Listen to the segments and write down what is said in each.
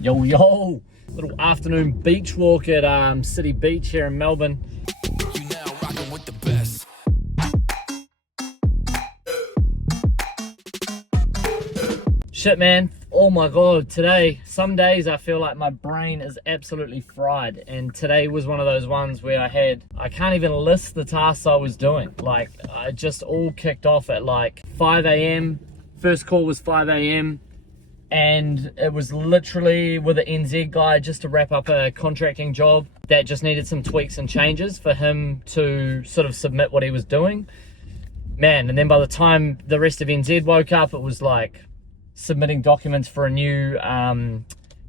Yo, yo! Little afternoon beach walk at City Beach here in Melbourne. You now rocking with the best. Shit, man. Oh my god, today, some days I feel like my brain is absolutely fried. And today was one of those ones where I can't even list the tasks I was doing. Like, I just all kicked off at like 5 a.m. First call was 5 a.m. And it was literally with an NZ guy just to wrap up a contracting job that just needed some tweaks and changes for him to sort of submit what he was doing. Man, and then by the time the rest of NZ woke up, it was like submitting documents for a new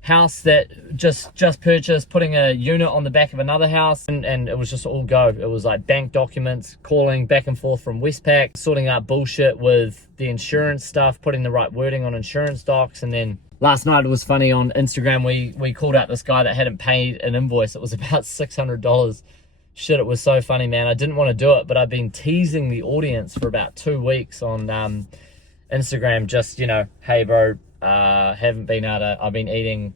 house that just purchased, putting a unit on the back of another house, and it was just all go. It was like bank documents, calling back and forth from Westpac, sorting out bullshit with the insurance stuff, putting the right wording on insurance docs. And then last night it was funny, on Instagram we called out this guy that hadn't paid an invoice. It was about $600. Shit, it was so funny, man. I didn't want to do it, but I've been teasing the audience for about 2 weeks on Instagram, just, you know, hey bro, I've been eating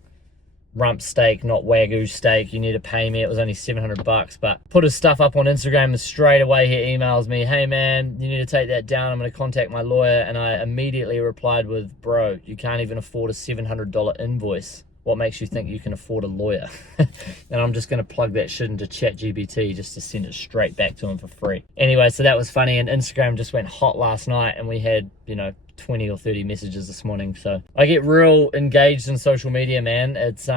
rump steak, not Wagyu steak, you need to pay me. It was only $700, but put his stuff up on Instagram and straight away he emails me, hey man, you need to take that down, I'm going to contact my lawyer. And I immediately replied with, bro, you can't even afford a $700 invoice. What makes you think you can afford a lawyer? And I'm just going to plug that shit into ChatGPT just to send it straight back to him for free. Anyway, so that was funny, and Instagram just went hot last night, and we had, you know, 20 or 30 messages this morning. So I get real engaged in social media, man. It's you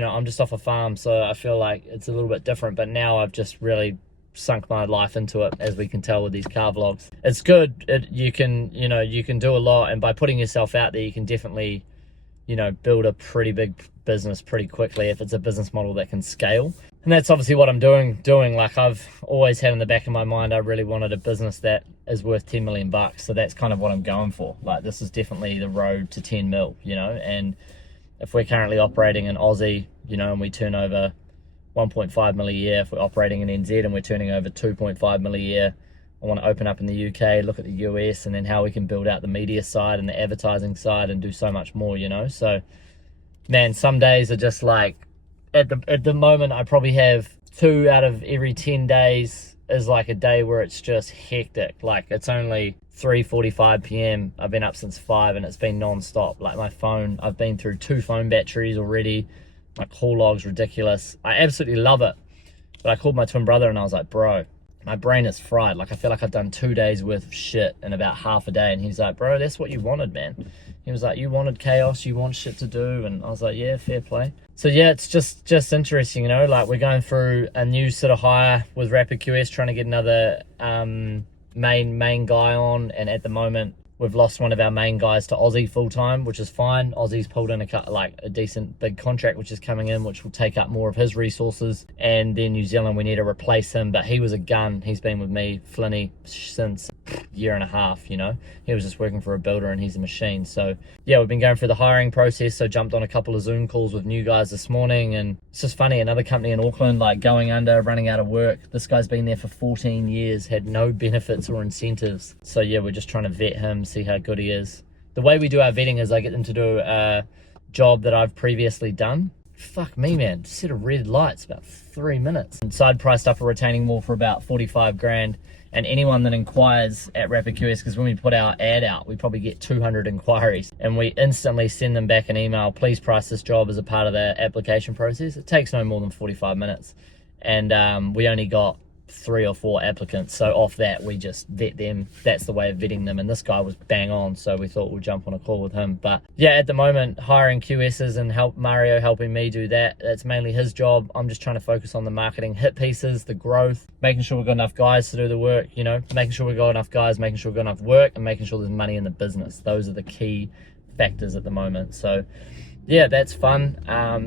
know, I'm just off a farm, so I feel like it's a little bit different, but now I've just really sunk my life into it, as we can tell with these car vlogs. It's good. You can do a lot, and by putting yourself out there, you can definitely, you know, build a pretty big business pretty quickly if it's a business model that can scale. And that's obviously what I'm doing. Like, I've always had in the back of my mind, I really wanted a business that is worth 10 million bucks. So that's kind of what I'm going for. Like, this is definitely the road to 10 mil, you know. And if we're currently operating in Aussie, you know, and we turn over 1.5 mil a year, if we're operating in NZ and we're turning over 2.5 mil a year, I want to open up in the UK, look at the US, and then how we can build out the media side and the advertising side and do so much more, you know. So, man, some days are just like, at the moment, I probably have 2 out of every 10 days is like a day where it's just hectic. Like, it's only 3:45 p.m. I've been up since 5 and it's been non-stop. Like, my phone, I've been through 2 phone batteries already. My call log's ridiculous. I absolutely love it. But I called my twin brother and I was like, bro, my brain is fried. Like, I feel like I've done 2 days worth of shit in about half a day. And he's like, bro, that's what you wanted, man. He was like, you wanted chaos, you want shit to do. And I was like, yeah, fair play. So yeah, it's just interesting, you know, like, we're going through a new sort of hire with RapidQS, trying to get another main guy on. And at the moment, we've lost one of our main guys to Aussie full-time, which is fine. Aussie's pulled in a decent big contract, which is coming in, which will take up more of his resources. And then New Zealand, we need to replace him, but he was a gun. He's been with me, Flinny, since year and a half, you know. He was just working for a builder and he's a machine. So yeah, we've been going through the hiring process. So jumped on a couple of Zoom calls with new guys this morning, and it's just funny, another company in Auckland, like, going under, running out of work. This guy's been there for 14 years, had no benefits or incentives. So yeah, we're just trying to vet him, see how good he is. The way we do our vetting is I get them to do a job that I've previously done. Fuck me, man, set of red lights, about 3 minutes. And so I'd priced up a retaining wall for about 45 grand. And anyone that inquires at RapidQS, because when we put our ad out, we probably get 200 inquiries, and we instantly send them back an email, please price this job as a part of the application process. It takes no more than 45 minutes. And we only got 3 or 4 applicants. So off that, we just vet them. That's the way of vetting them. And this guy was bang on, so we thought we'd jump on a call with him. But yeah, at the moment, hiring QSs and Mario helping me do that. That's mainly his job. I'm just trying to focus on the marketing hit pieces, the growth, making sure we've got enough guys to do the work, you know, making sure we've got enough guys, making sure we've got enough work, and making sure there's money in the business. Those are the key factors at the moment. So yeah, that's fun.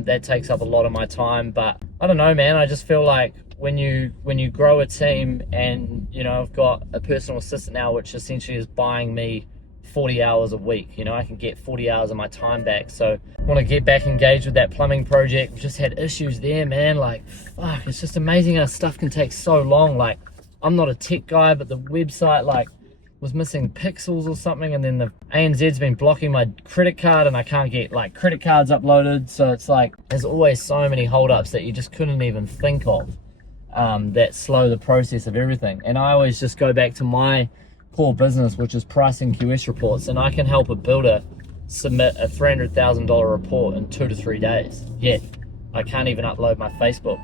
That takes up a lot of my time, but I don't know, man. I just feel like when you grow a team, and, you know, I've got a personal assistant now, which essentially is buying me 40 hours a week, you know, I can get 40 hours of my time back. So I want to get back engaged with that plumbing project. We've just had issues there, man. Like, fuck, it's just amazing how stuff can take so long. Like, I'm not a tech guy, but the website, like, was missing pixels or something, and then the ANZ's been blocking my credit card and I can't get like credit cards uploaded. So it's like there's always so many holdups that you just couldn't even think of that slow the process of everything. And I always just go back to my core business, which is pricing QS reports, and I can help a builder submit a $300,000 report in 2 to 3 days. Yet I can't even upload my Facebook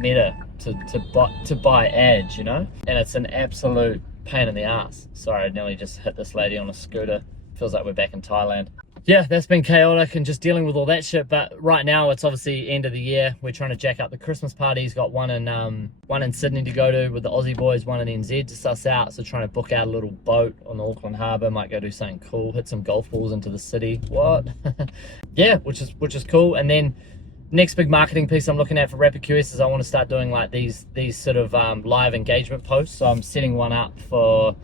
Meta to buy ads, you know? And it's an absolute pain in the ass. Sorry, I nearly just hit this lady on a scooter. Feels like we're back in Thailand. Yeah, that's been chaotic and just dealing with all that shit. But right now it's obviously end of the year. We're trying to jack up the Christmas parties. Got one in Sydney to go to with the Aussie boys, one in NZ to suss out. So trying to book out a little boat on the Auckland Harbour. Might go do something cool, hit some golf balls into the city. What? Yeah, which is cool. And then next big marketing piece I'm looking at for Rapid QS is I want to start doing like these sort of live engagement posts. So I'm setting one up for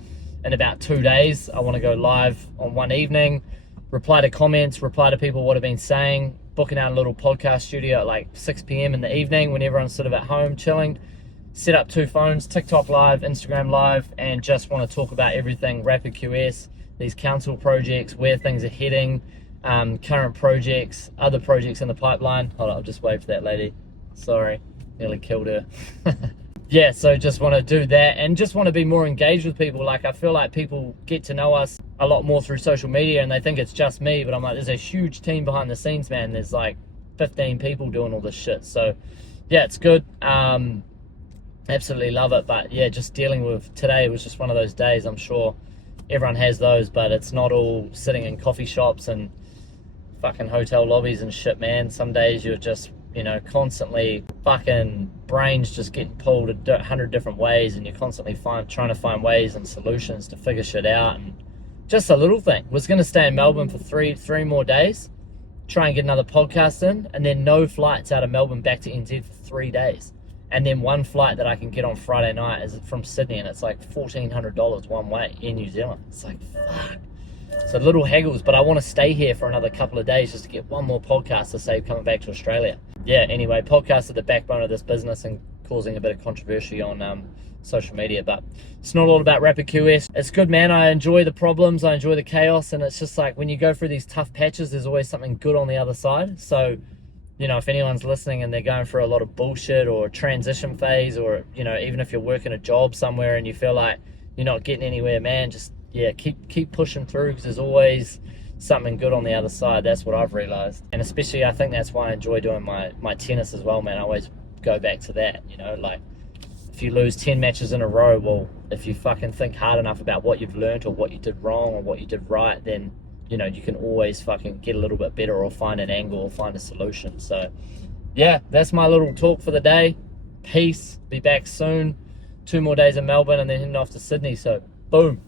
in about 2 days. I want to go live on one evening, reply to comments, reply to people what have been saying, booking out a little podcast studio at like 6 p.m. in the evening when everyone's sort of at home chilling, set up 2 phones, TikTok live, Instagram live, and just want to talk about everything Rapid QS, these council projects, where things are heading, current projects, other projects in the pipeline. Hold on, I'll just wave for that lady. Sorry, nearly killed her. Yeah, so just want to do that and just want to be more engaged with people. Like I feel like people get to know us a lot more through social media and they think it's just me, but I'm like, there's a huge team behind the scenes, man. There's like 15 people doing all this shit. So yeah, it's good. Absolutely love it. But yeah, just dealing with today was just one of those days. I'm sure everyone has those, but it's not all sitting in coffee shops and fucking hotel lobbies and shit, man. Some days you're just, you know, constantly fucking brains just getting pulled 100 different ways, and you're constantly trying to find ways and solutions to figure shit out. And just a little thing was going to stay in Melbourne for three more days, try and get another podcast in, and then no flights out of Melbourne back to NZ for 3 days, and then one flight that I can get on Friday night is from Sydney, and it's like $1,400 one way in New Zealand. It's like, fuck. So little haggles, but I want to stay here for another couple of days just to get one more podcast to save coming back to Australia. Yeah, anyway, podcasts are the backbone of this business and causing a bit of controversy on social media, but it's not all about Rapid QS. It's good, man. I enjoy the problems, I enjoy the chaos, and it's just like when you go through these tough patches, there's always something good on the other side. So, you know, if anyone's listening and they're going through a lot of bullshit or transition phase, or, you know, even if you're working a job somewhere and you feel like you're not getting anywhere, man, just, yeah, keep pushing through, because there's always something good on the other side. That's what I've realized. And especially I think that's why I enjoy doing my tennis as well, man. I always go back to that, you know, like if you lose 10 matches in a row, well, if you fucking think hard enough about what you've learned or what you did wrong or what you did right, then, you know, you can always fucking get a little bit better or find an angle or find a solution. So yeah, that's my little talk for the day. Peace. Be back soon. 2 more days in Melbourne and then heading off to Sydney. So boom.